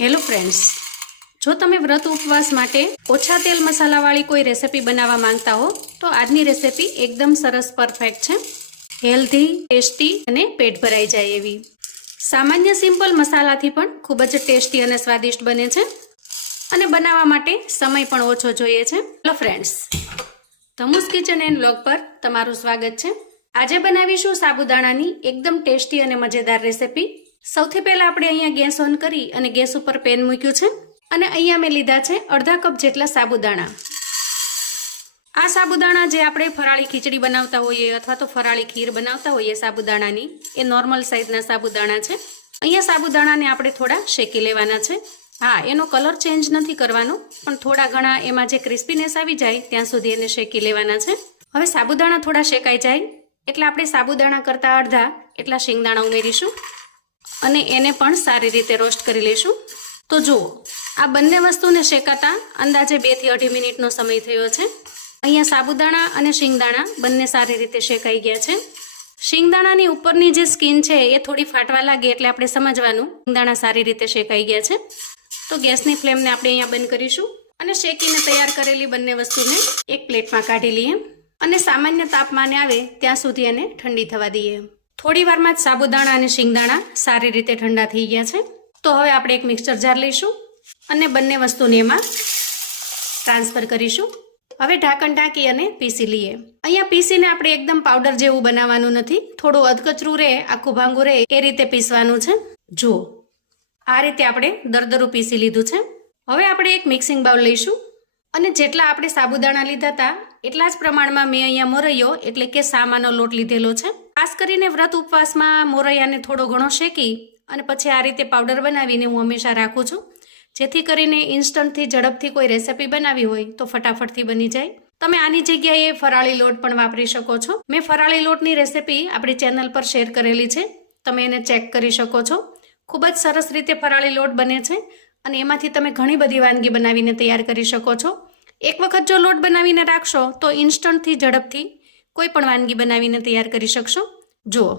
Hello friends જો તમે વ્રત ઉપવાસ માટે ઓછા તેલ મસાલાવાળી કોઈ રેસિપી બનાવવા માંગતા હો, તો આજની રેસિપી એકદમ સરસ પરફેક્ટ છે. હેલ્ધી ટેસ્ટી અને પેટ ભરાઈ જાય એવી. સામાન્ય સિમ્પલ મસાલાથી પણ ખૂબ જ ટેસ્ટી અને સ્વાદિષ્ટ બને છે અને બનાવવા માટે સમય પણ ઓછો જોઈએ છે. Hello friends ધમુસ kitchen and blog પર તમારું સ્વાગત છે. આજે બનાવીશું સાબુદાણાની એકદમ ટેસ્ટી અને મજેદાર રેસિપી સૌથી પહેલા આપણે અહીંયા ગેસ ઓન કરી અને ગેસ ઉપર પેન મૂક્યું છે અને અહીંયા મેં લીધા છે અડધા કપ જેટલા સાબુદાણા. આ સાબુદાણા જે આપણે ફરાળી ખીચડી બનાવતા હોઈએ અથવા તો ફરાળી ખીર બનાવતા હોઈએ સાબુદાણાની, એ નોર્મલ સાઇઝના સાબુદાણા છે. અહીંયા સાબુદાણાને આપણે થોડા શેકી લેવાના છે. હા, એનો કલર ચેન્જ નથી કરવાનો, પણ થોડા ઘણા એમાં જે ક્રિસ્પીનેસ આવી જાય, ત્યાં સુધી એને શેકી લેવાના છે. હવે સાબુદાણા થોડા શેકાઈ જાય, એટલે આપણે સાબુદાણા કરતાં અડધા, એટલા શિંગદાણા ઉમેરીશું. અને એને પણ સારી રીતે રોસ્ટ કરી લઈશું તો જુઓ, આ બંને વસ્તુને શેકાતા અંદાજે બેથી અઢી મિનિટનો સમય થયો છે. અહીંયા સાબુદાણા અને શિંગદાણા બંને સારી રીતે શેકાઈ ગયા છે. શિંગદાણાની ઉપરની જે સ્કીન છે એ થોડી ફાટવા લાગે એટલે આપણે સમજવાનું, શિંગદાણા સારી રીતે શેકાઈ ગયા છે. તો ગેસની ફ્લેમને આપણે અહીંયા બંધ કરીશું અને શેકીને તૈયાર કરેલી બંને વસ્તુને એક પ્લેટમાં કાઢી લઈએ. અને સામાન્ય તાપમાને આવે ત્યાં સુધી એને ઠંડી થવા દઈએ. થોડી વારમાં જ સાબુદાણા અને શિંગદાણા સારી રીતે ઠંડા થઈ ગયા છે. તો હવે આપણે એક મિક્સર જાર લઈશું અને બંને વસ્તુને એમાં ટ્રાન્સફર કરીશું. હવે ઢાંકણ ઢાંકી અને પીસી લઈએ. અહીંયા પીસીને આપણે એકદમ પાવડર જેવું બનાવવાનું નથી. થોડું અધકચરું રહે, આખું ભાંગું રહે, એ રીતે પીસવાનું છે. જુઓ આ રીતે આપણે દરદરું પીસી લીધું છે. હવે આપણે એક મિક્સિંગ બાઉલ લઈશું. અને જેટલા આપણે સાબુદાણા લીધા હતા, એટલા જ પ્રમાણમાં મેં અહીંયા મોરૈયો એટલે કે સામાનો લોટ લીધેલો છે. ખાસ કરીને વ્રત ઉપવાસમાં મોરૈયાને થોડો ઘણો શેકી અને પછી આ રીતે પાવડર બનાવીને હું હંમેશા રાખું છું. જેથી કરીને ઇન્સ્ટન્ટથી, ઝડપથી કોઈ રેસિપી બનાવી હોય તો ફટાફટથી બની જાય. તમે આની જગ્યાએ ફરાળી લોટ પણ વાપરી શકો છો. મેં ફરાળી લોટની રેસિપી આપણી ચેનલ પર શેર કરેલી છે. તમે એને ચેક કરી શકો છો. ખૂબ જ સરસ રીતે ફરાળી લોટ બને છે અને એમાંથી તમે ઘણી બધી વાનગી બનાવીને તૈયાર કરી શકો છો. એક વખત જો લોટ બનાવીને રાખશો તો ઇન્સ્ટન્ટથી, ઝડપથી કોઈ પણ વાનગી બનાવીને તૈયાર કરી શકશો? જુઓ,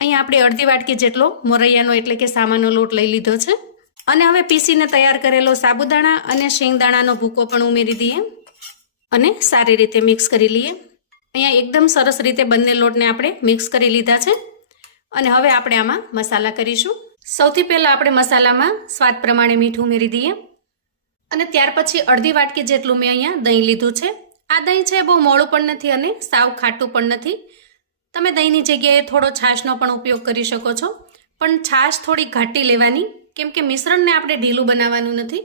અહીંયા આપણે અડધી વાટકી જેટલો મોરૈયાનો એટલે કે સામાનો લોટ લઈ લીધો છે. અને હવે પીસીને તૈયાર કરેલો સાબુદાણા અને શેંગદાણાનો ભૂકો પણ ઉમેરી દઈએ અને સારી રીતે મિક્સ કરી લઈએ. અહીંયા એકદમ સરસ રીતે બંને લોટને આપણે મિક્સ કરી લીધા છે. અને હવે આપણે આમાં મસાલા કરીશું. સૌથી પહેલાં આપણે મસાલામાં સ્વાદ પ્રમાણે મીઠું ઉમેરી દઈએ. અને ત્યાર પછી અડધી વાટકી જેટલું મેં અહીંયા દહીં લીધું છે. આ દહીં છે બહુ મોડું પણ નથી અને સાવ ખાટું પણ નથી. તમે દહીંની જગ્યાએ થોડો છાશનો પણ ઉપયોગ કરી શકો છો. પણ છાશ થોડી ઘાટી લેવાની, કેમ કે મિશ્રણને આપણે ઢીલું બનાવવાનું નથી.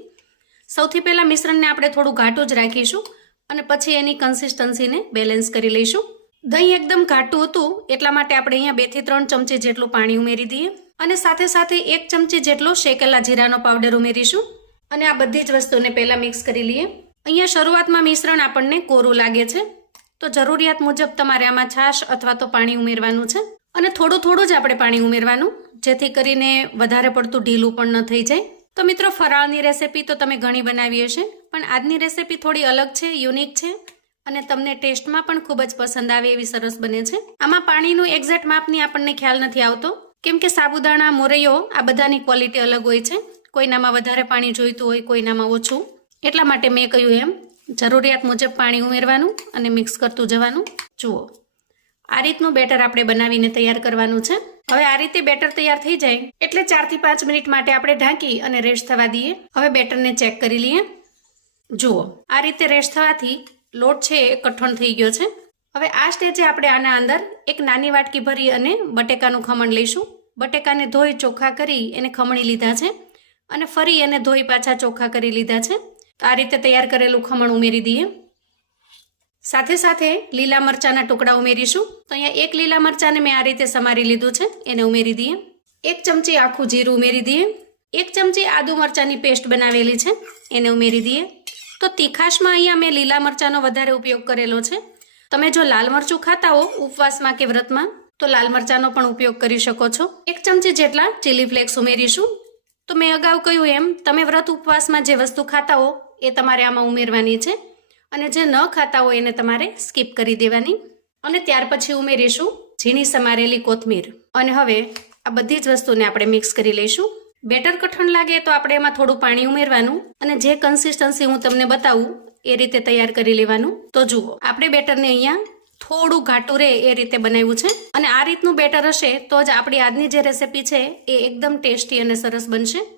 સૌથી પહેલાં મિશ્રણને આપણે થોડું ઘાટું જ રાખીશું અને પછી એની કન્સિસ્ટન્સીને બેલેન્સ કરી લઈશું. દહીં એકદમ ઘાટું હતું, એટલા માટે આપણે અહીંયા બેથી ત્રણ ચમચી જેટલું પાણી ઉમેરી દઈએ અને સાથે સાથે એક ચમચી જેટલો શેકેલા જીરાનો પાવડર ઉમેરીશું. અને આ બધી જ વસ્તુને પહેલાં મિક્સ કરી લઈએ. અહીંયા શરૂઆતમાં મિશ્રણ આપણને કોરું લાગે છે. તો જરૂરિયાત મુજબ તમારે આમાં છાશ અથવા તો પાણી ઉમેરવાનું છે. અને થોડું થોડું જ આપણે પાણી ઉમેરવાનું, જેથી કરીને વધારે પડતું ઢીલું પણ ન થઈ જાય. તો મિત્રો, ફરાળની રેસિપી તો તમે ઘણી બનાવી હશે, પણ આજની રેસિપી થોડી અલગ છે, યુનિક છે અને તમને ટેસ્ટમાં પણ ખૂબ જ પસંદ આવે એવી સરસ બને છે. આમાં પાણીનું એક્ઝેક્ટ માપની આપણને ખ્યાલ નથી આવતો. કેમ કે સાબુદાણા, મોરૈયો આ બધાની ક્વોલિટી અલગ હોય છે. કોઈનામાં વધારે પાણી જોઈતું હોય, કોઈનામાં ઓછું. એટલા માટે મેં કહ્યું એમ, જરૂરિયાત મુજબ પાણી ઉમેરવાનું અને મિક્સ કરતું જવાનું. જુઓ, આ રીતનું બેટર આપણે બનાવીને તૈયાર કરવાનું છે. હવે આ રીતે બેટર તૈયાર થઈ જાય એટલે ચારથી પાંચ મિનિટ માટે આપણે ઢાંકી અને રેસ્ટ થવા દઈએ. હવે બેટરને ચેક કરી લઈએ. જુઓ, આ રીતે રેસ્ટ થવાથી લોટ છે એ કઠણ થઈ ગયો છે. હવે આ સ્ટેજે આપણે આના અંદર એક નાની વાટકી ભરી અને બટેકાનું ખમણ લઈશું. બટેકાને ધોઈ ચોખ્ખા કરી એને ખમણી લીધા છે અને ફરી એને ધોઈ પાછા ચોખ્ખા કરી લીધા છે. આ રીતે તૈયાર કરેલું ખમણ ઉમેરી દઈએ. સાથે સાથે લીલા મરચાના ટુકડા ઉમેરીશું. તો અહીંયા એક લીલા મરચાને મેં આ રીતે સમારી લીધું છે. એને ઉમેરી દઈએ. એક ચમચી આખું જીરું ઉમેરી દઈએ. એક ચમચી આદુ મરચાની પેસ્ટ બનાવેલી છે. એને ઉમેરી દઈએ. તો તીખાશમાં અહીંયા મેં લીલા મરચાંનો વધારે ઉપયોગ કરેલો છે. તમે જો લાલ મરચું ખાતા હો ઉપવાસમાં કે વ્રતમાં, તો લાલ મરચાંનો પણ ઉપયોગ કરી શકો છો. એક ચમચી જેટલા ચીલી ફ્લેક્સ ઉમેરીશું. તો મેં અગાઉ કહ્યું એમ, તમે વ્રત ઉપવાસમાં જે વસ્તુ ખાતા હો એ તમારે આમાં ઉમેરવાની છે. અને જે ન ખાતા હોય એને તમારે સ્કીપ કરી દેવાની. અને ત્યાર પછી ઉમેરીશું ઝીણી સમારેલી કોથમીર. અને હવે આ બધી જ વસ્તુને આપણે મિક્સ કરી લઈશું. બેટર કઠણ લાગે તો આપણે એમાં થોડું પાણી ઉમેરવાનું. અને જે કન્સિસ્ટન્સી હું તમને બતાવું એ રીતે તૈયાર કરી લેવાનું. તો જુઓ, આપણે બેટરને અહીંયા થોડું ઘાટું રહે એ રીતે બનાવ્યું છે. અને આ રીતનું બેટર હશે તો જ આપણી આજની જે રેસિપી છે એ એકદમ ટેસ્ટી અને સરસ બનશે.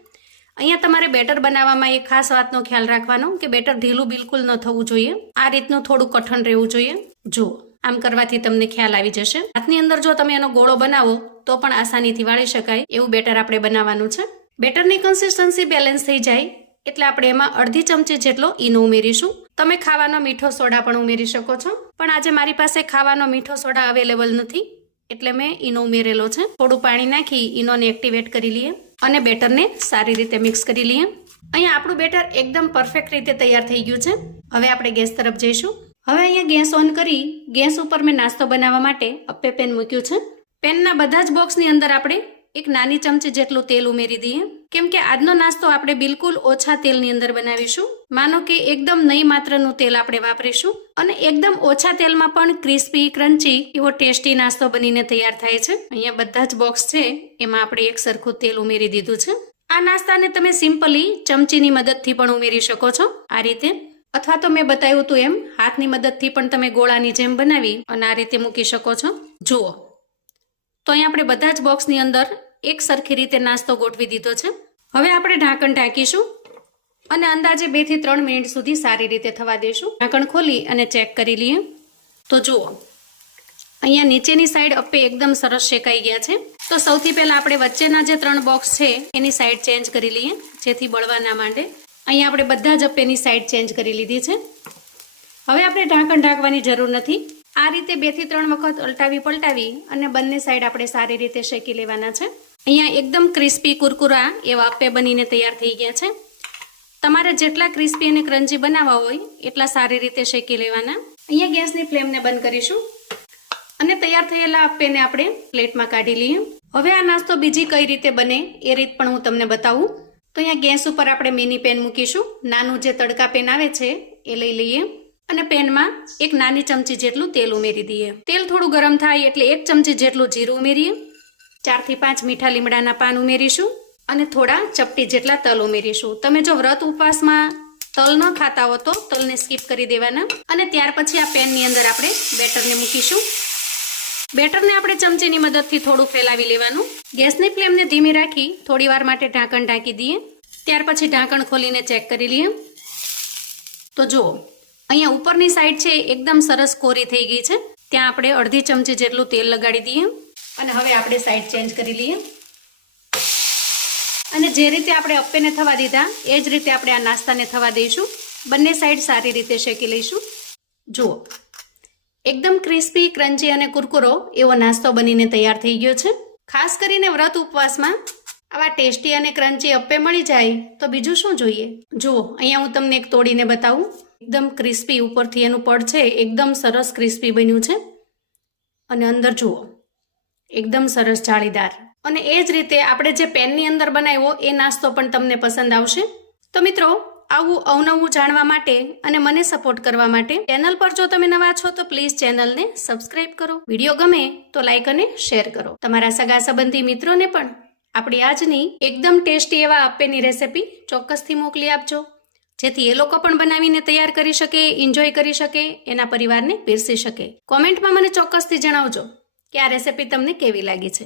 અહીંયા તમારે બેટર બનાવવામાં એક ખાસ વાતનો ખ્યાલ રાખવાનો કે બેટર ઢીલું બિલકુલ ન થવું જોઈએ. આ રીતનું થોડું કઠણ રહેવું જોઈએ. જુઓ, આમ કરવાથી તમને ખ્યાલ આવી જશે. હાથની અંદર જો તમે એનો ગોળો બનાવો, તો પણ આસાનીથી વાળી શકાય. એવું બેટર આપણે બનાવવાનું છે. બેટરની કન્સિસ્ટન્સી બેલેન્સ થઈ જાય, એટલે આપણે એમાં અડધી ચમચી જેટલો ઈનો ઉમેરીશું. તમે ખાવાનો મીઠો સોડા પણ ઉમેરી શકો છો. પણ આજે મારી પાસે ખાવાનો મીઠો સોડા અવેલેબલ નથી, એટલે મેં ઈનો ઉમેરેલો છે. થોડું પાણી નાખી ઈનોને એક્ટિવેટ કરી લઈએ. અને બેટરને સારી રીતે મિક્સ કરી લઈએ. અહીંયા આપણું બેટર એકદમ પરફેક્ટ રીતે તૈયાર થઈ ગયું છે. હવે આપણે ગેસ તરફ જઈશું. હવે અહીંયા ગેસ ઓન કરી ગેસ ઉપર મેં નાસ્તો બનાવવા માટે અપ્પે પેન મૂક્યું છે. પેનના બધા જ બોક્સની અંદર આપણે એક નાની ચમચી જેટલું તેલ ઉમેરી દઈએ. કેમ કે આજનો નાસ્તો આપણે બિલકુલ ઓછા તેલની અંદર બનાવીશું. માનો કે એકદમ નહીં માત્રનું તેલ આપણે વાપરીશું અને એકદમ ઓછા તેલમાં પણ ક્રિસ્પી, ક્રન્ચી એવો ટેસ્ટી નાસ્તો બનીને તૈયાર થાય છે. અહીંયા બધા જ બોક્સ છે, એમાં આપણે એક સરખું તેલ ઉમેરી દીધું છે. આ નાસ્તાને તમે સિમ્પલી ચમચીની મદદથી પણ ઉમેરી શકો છો. આ રીતે. અથવા તો મેં બતાવ્યું હતું એમ, હાથની મદદથી પણ તમે ગોળાની જેમ બનાવી અને આ રીતે મૂકી શકો છો. જુઓ. તો અહીં આપણે બધા જ બોક્સની અંદર એક સરખી રીતે નાસ્તો ગોઠવી દીધો છે. હવે આપણે ઢાંકણ ઢાંકીશું. અને અંદાજે બેથી ત્રણ મિનિટ સુધી સારી રીતે થવા દઈશું ઢાંકણ ખોલી અને ચેક કરી લઈએ. તો જુઓ. અહીંયા નીચેની સાઈડ અપ્પે એકદમ સરસ શેકાઈ ગયા છે. તો સૌથી પહેલા આપણે વચ્ચેના જે ત્રણ બોક્સ છે, એની સાઈડ ચેન્જ કરી લઈએ, જેથી બળવા ના માંડે. અહીંયા આપણે બધા જ અપ્પેની સાઈડ ચેન્જ કરી લીધી છે. હવે આપણે ઢાંકણ ઢાંકવાની જરૂર નથી. આ રીતે બેથી ત્રણ વખત અલટાવી પલટાવી અને બંને સાઈડ આપણે સારી રીતે શેકી લેવાના છે. અહીંયા એકદમ ક્રિસ્પી કુરકુરા એવા અપ્પે બનીને તૈયાર થઈ ગયા છે. તમારે જેટલા ક્રિસ્પી અને ક્રન્ચી બનાવવા હોય, એટલા સારી રીતે શેકી લેવાના. અહીંયા ગેસની ફ્લેમને બંધ કરીશું. અને તૈયાર થયેલા પેને આપણે પ્લેટમાં કાઢી લઈએ. હવે આ નાસ્તો બીજી કઈ રીતે બને, એ રીત પણ હું તમને બતાવું. તો અહીંયા ગેસ ઉપર આપણે મિની પેન મૂકીશું. નાનું જે તડકા પેન આવે છે, એ લઈ લઈએ. અને પેનમાં એક નાની ચમચી જેટલું તેલ ઉમેરી દઈએ. તેલ થોડું ગરમ થાય એટલે એક ચમચી જેટલું જીરું ઉમેરીએ. ચારથી પાંચ મીઠા લીમડાના પાન ઉમેરીશું. અને થોડા ચપટી જેટલા તલ ઉમેરીશું. તમે જો વ્રત ઉપવાસમાં તલ ન ખાતા હો તો તલને સ્કીપ કરી દેવાના. અને ત્યાર પછી આ પેનની અંદર આપણે બેટરને મૂકીશું. બેટરને આપણે ચમચીની મદદથી થોડું ફેલાવી લેવાનું. ગેસની ફ્લેમને ધીમી રાખી થોડી વાર માટે ઢાંકણ ઢાંકી દઈએ. ત્યાર પછી ઢાંકણ ખોલીને ચેક કરી લઈએ. તો જુઓ, અહીંયા ઉપરની સાઈડ છે, એકદમ સરસ કોરી થઈ ગઈ છે. ત્યાં આપણે અડધી ચમચી જેટલું તેલ લગાડી દઈએ. અને હવે આપણે સાઈડ ચેન્જ કરી લઈએ. અને જે રીતે આપણે અપ્પેને થવા દીધા, એ જ રીતે આપણે આ નાસ્તાને થવા દઈશું. બંને સાઈડ સારી રીતે શેકી લઈશું. જુઓ. એકદમ ક્રિસ્પી ક્રન્ચી અને કુરકુરો એવો નાસ્તો બનીને તૈયાર થઈ ગયો છે. ખાસ કરીને વ્રત ઉપવાસમાં આવા ટેસ્ટી અને ક્રન્ચી અપ્પે મળી જાય તો બીજું શું જોઈએ? જુઓ, અહીંયા હું તમને એક તોડીને બતાવું. એકદમ ક્રિસ્પી ઉપરથી એનું પડ છે, એકદમ સરસ ક્રિસ્પી બન્યું છે. અને અંદર જુઓ. એકદમ સરસ જાળીદાર. અને એ જ રીતે આપણે જે પેનની અંદર બનાવ્યો એ નાસ્તો પણ તમને પસંદ આવશે. તો મિત્રો, આવું અવનવું જાણવા માટે અને મને સપોર્ટ કરવા માટે ચેનલ પર જો તમે નવા છો તો પ્લીઝ ચેનલને સબસ્ક્રાઇબ કરો. વીડિયો ગમે તો લાઈક અને શેર કરો. તમારા સગા સંબંધી મિત્રોને પણ આપણી આજની એકદમ ટેસ્ટી એવા આપેની રેસિપી ચોક્કસથી મોકલી આપજો. જેથી એ લોકો પણ બનાવીને તૈયાર કરી શકે એન્જોય કરી શકે, એના પરિવારને પીરસી શકે. કોમેન્ટમાં મને ચોક્કસથી જણાવજો કે આ રેસીપી તમને કેવી લાગી છે.